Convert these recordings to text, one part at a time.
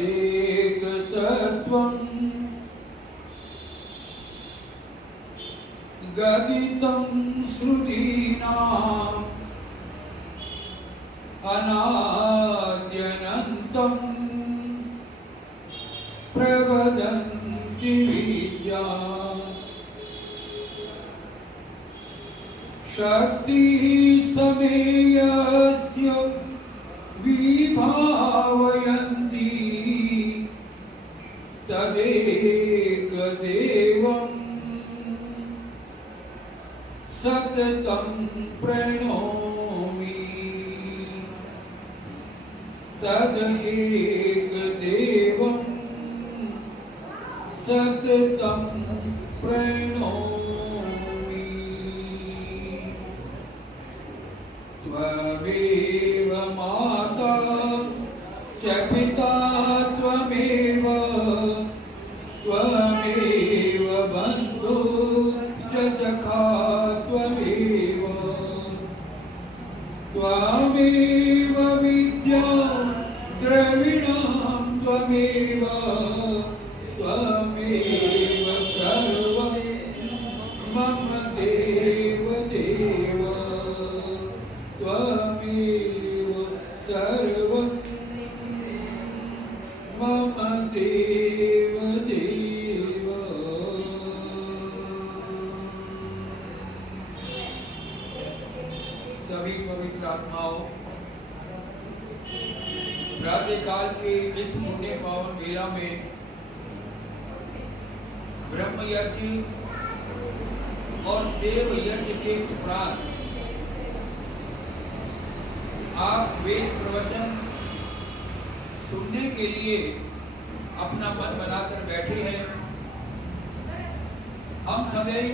तदेक तत्त्वं गदितं श्रुतीनाम् अनाद्यनन्तं प्रवदन्ति विद्या शक्तिः समेयस्य विभावयन्ति तदेकदेवं सततं प्रणोमि तदेकदेवं सततं प्रणोमि त्वमेव माता च पिता त्वमेव त्वमेव बन्धुश्च सखा त्वमेव त्वमेव विद्या द्रविणं त्वमेव त्वमेव सर्वं मम देव देव त्वमेव सर्वं मम देव देव। सभी पवित्र आत्माओं, प्रातःकाल के इस पुण्य पावन वेला में ब्रह्म यज्ञ और देव यज्ञ के उपरांत आप वेद प्रवचन सुनने के लिए अपना मन बनाकर बैठे हैं। हम सदैव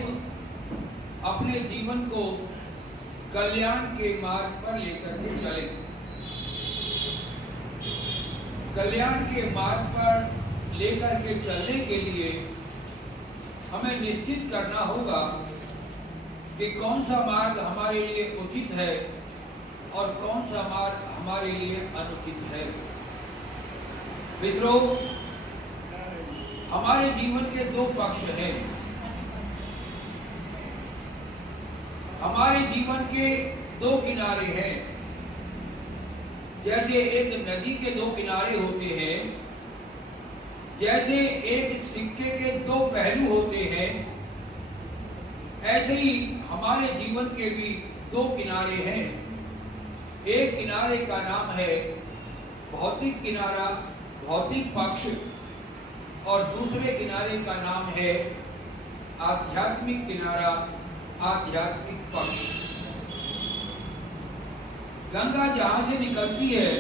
अपने जीवन को कल्याण के मार्ग पर लेकर के चलें। कल्याण के मार्ग पर लेकर के चलने के लिए हमें निश्चित करना होगा कि कौन सा मार्ग हमारे लिए उचित है और कौन सा मार्ग हमारे लिए अनुचित है। मित्रों, हमारे जीवन के दो पक्ष हैं। हमारे जीवन के दो किनारे हैं। जैसे एक नदी के दो किनारे होते हैं, जैसे एक सिक्के के दो पहलू होते हैं, ऐसे ही हमारे जीवन के भी दो किनारे हैं। एक किनारे का नाम है भौतिक किनारा, भौतिक पक्ष, और दूसरे किनारे का नाम है आध्यात्मिक किनारा, आध्यात्मिक पक्ष। गंगा जहां से निकलती है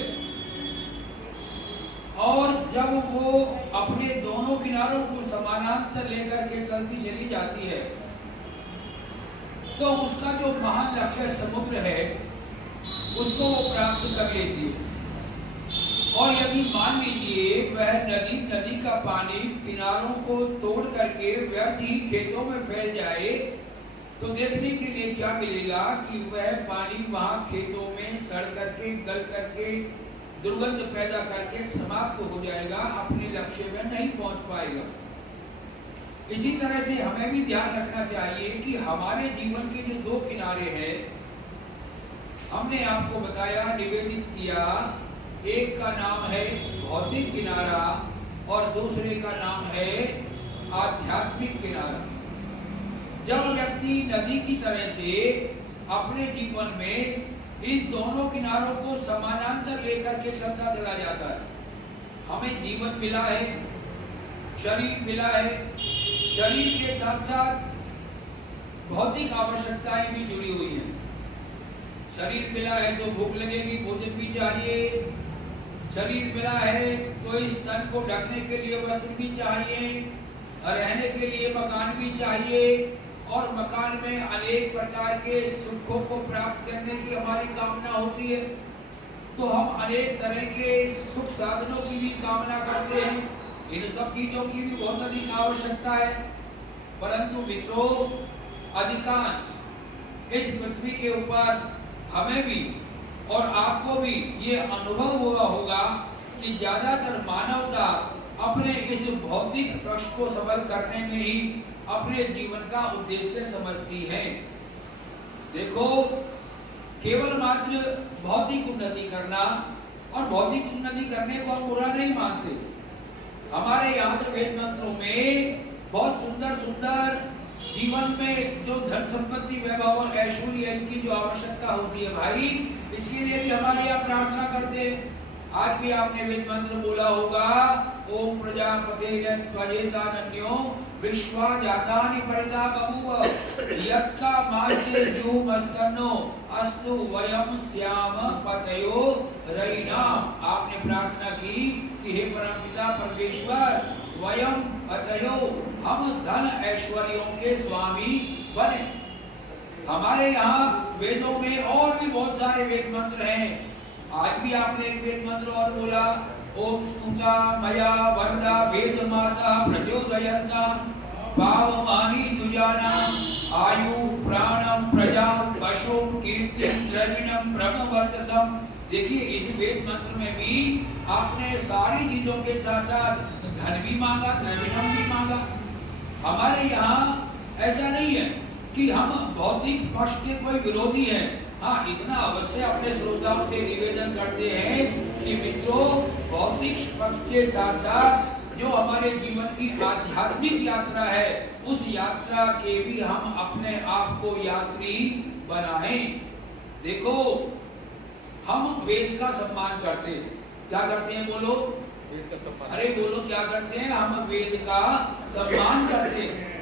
और जब वो अपने दोनों किनारों को समानांतर लेकर के चलती चली जाती है तो उसका जो महान लक्ष्य समुद्र है उसको वो प्राप्त कर लेती है। और यदि मान लीजिए वह नदी का पानी किनारों को तोड़ करके व्यर्थ ही खेतों में फैल जाए तो देखने के लिए क्या मिलेगा कि वह पानी वहां खेतों में सड़ करके गल करके दुर्गंध पैदा करके समाप्त हो जाएगा, अपने लक्ष्य में नहीं पहुंच पाएगा। इसी तरह से हमें भी ध्यान रखना चाहिए कि हमारे जीवन के जो दो किनारे हैं, हमने आपको बताया, निवेदित किया, एक का नाम है भौतिक किनारा और दूसरे का नाम है आध्यात्मिक किनारा। जब व्यक्ति नदी की तरह से अपने जीवन में इन दोनों किनारों को समानांतर लेकर के चलता चला जाता है, हमें जीवन मिला है, शरीर मिला है, शरीर के साथ साथ भौतिक आवश्यकताएं भी जुड़ी हुई हैं। शरीर मिला है तो भूख लगेगी, भोजन भी चाहिए। शरीर मिला है तो इस तन को ढकने के लिए वस्त्र भी चाहिए, रहने के लिए मकान भी चाहिए, और मकान में अनेक प्रकार के सुखों को प्राप्त करने की हमारी कामना होती है। तो हम अनेक तरह के सुख साधनों की भी कामना करते हैं। इन सब चीजों की भी बहुत अधिक आवश्यकता है। परंतु मित्रों, अधिकांश इस पृथ्वी के ऊपर हमें भी और आपको भी ये अनुभव हुआ होगा कि ज्यादातर मानवता अपने इस भौतिक पक्ष को सबल करने में ही अपने जीवन का उद्देश्य समझती है। देखो, केवल मात्र भौतिक उन्नति करना और भौतिक उन्नति करने को हम बुरा नहीं मानते। हमारे यहाँ तो वेद मंत्रों में बहुत सुंदर सुंदर जीवन में जो धन संपत्ति वैभव और ऐश्वर्य इनकी जो आवश्यकता होती है भाई, इसके लिए भी हमारे यहाँ प्रार्थना करते। आज भी आपने वेद मंत्र बोला होगा, ओम प्रजापते त्वजेतानन्यो विश्वा जातानि परिता बभूव यत्का मास्ते जुमस्तन्नो अस्तु वयम श्याम पतयो रयिनाम। आपने प्रार्थना की कि हे परमपिता परमेश्वर, वयम अतयो, हम धन ऐश्वर्यों के स्वामी बने। हमारे यहाँ वेदों में और भी बहुत सारे वेद मंत्र हैं। आज भी आपने एक वेद मंत्र और बोला, ओम स्तुता मया वरदा वेद माता प्रचोदयन्ता पावमानि दुजाना आयु प्राणम प्रजा पशु कीर्ति द्रविणम ब्रह्मवर्चसम। देखिए, इस वेद मंत्र में भी आपने सारी चीजों के साथ साथ धन भी मांगा, द्रविणम भी मांगा। हमारे यहाँ ऐसा नहीं है कि हम भौतिक पक्ष के कोई विरोधी हैं। हाँ, इतना अवश्य अपने श्रोताओं से निवेदन करते हैं कि मित्रों, भौतिक पक्ष के साथ साथ जो हमारे जीवन की आध्यात्मिक यात्रा है, उस यात्रा के भी हम अपने आप को यात्री बनाएं। देखो, हम वेद का सम्मान करते हैं। क्या करते हैं बोलो? वेद का सम्मान। अरे बोलो, क्या करते हैं? हम वेद का सम्मान करते हैं।